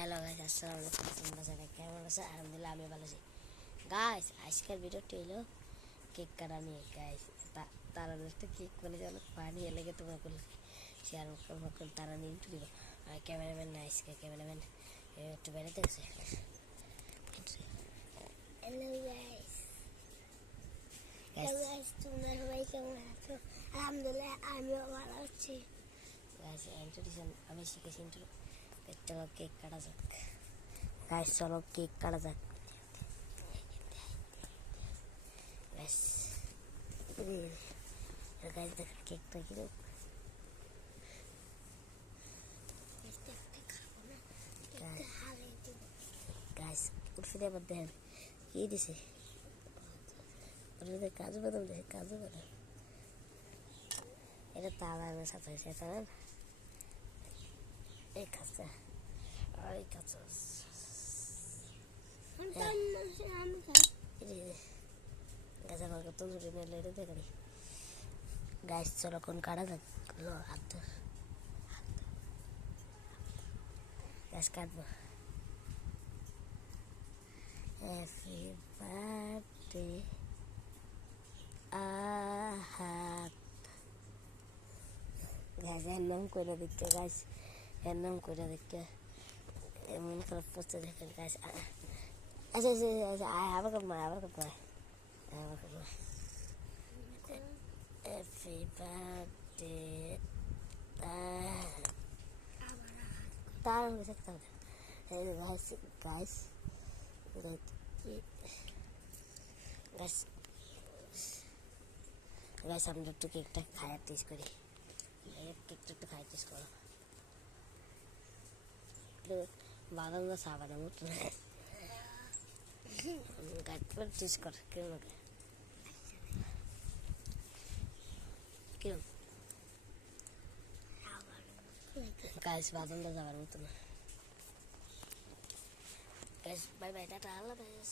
Hello guys, আসসালামু আলাইকুম। তোমরা সবাই কেমন আছো? আলহামদুলিল্লাহ আমি ভালো আছি। গাইস, আজকের ভিডিওটি হলো কেক কাটা নিয়ে। গাইস, তারা একটা কেক বানিয়ে অনেক পানি লেগে তোমরা করলে শেয়ার করবো। তারা নিয়ে একটু দিব। আর ক্যামেরাম্যান না, আজকে ক্যামেরাম্যান একটু বেড়াতে গেছে। হ্যালো গাইস, তোমরা সবাই কেমন আছো? আলহামদুলিল্লাহ আমিও ভালো আছি। গাইস, ইন্ট্রোডিউশন আমি শিখেছি। চলো কেক কাটা যাক। গাইস, চলো কেক কাটা যাক। গাইস, গাইস দেখেন কেকটা কিরকম। গাইস, উঠে আবার দেখেন কি দিছে। কাজু বাদাম দেখে, কাজু বাদাম। এটা তালার সাথে হয়েছে, জানেন? এই কাঁচা আর এই কাঁচা গাছ আমার কত জুড়ে নিয়ে লেটে দেখি। গাছ চলো কোন কাটা যাক। হাত গাছ কাটবো। হ্যাপি বার্থডে আহাত। গাছ এর নাম করে দেখতে, গাছ এর নাম করে দেখতে এমন খারাপ পড়তে দেখেন। গাছ আচ্ছা আচ্ছা আচ্ছা, আবার করবো হ্যাপি বার্থডে তার থাকতে হবে। গাছ গাছ গাছ গাছ আমরা একটু কেকটা খাওয়ার টেস্ট করি। কেকটা একটু খাওয়ার টেস্ট করো। বাদাম না চা বাদাম উঠলো গাছ টেস্ট কর কিরম কিরম। গাছ বাদামটা যাবার মতো না। গাছ বাই বাই, টাটা, আল্লাহ হাফেজ।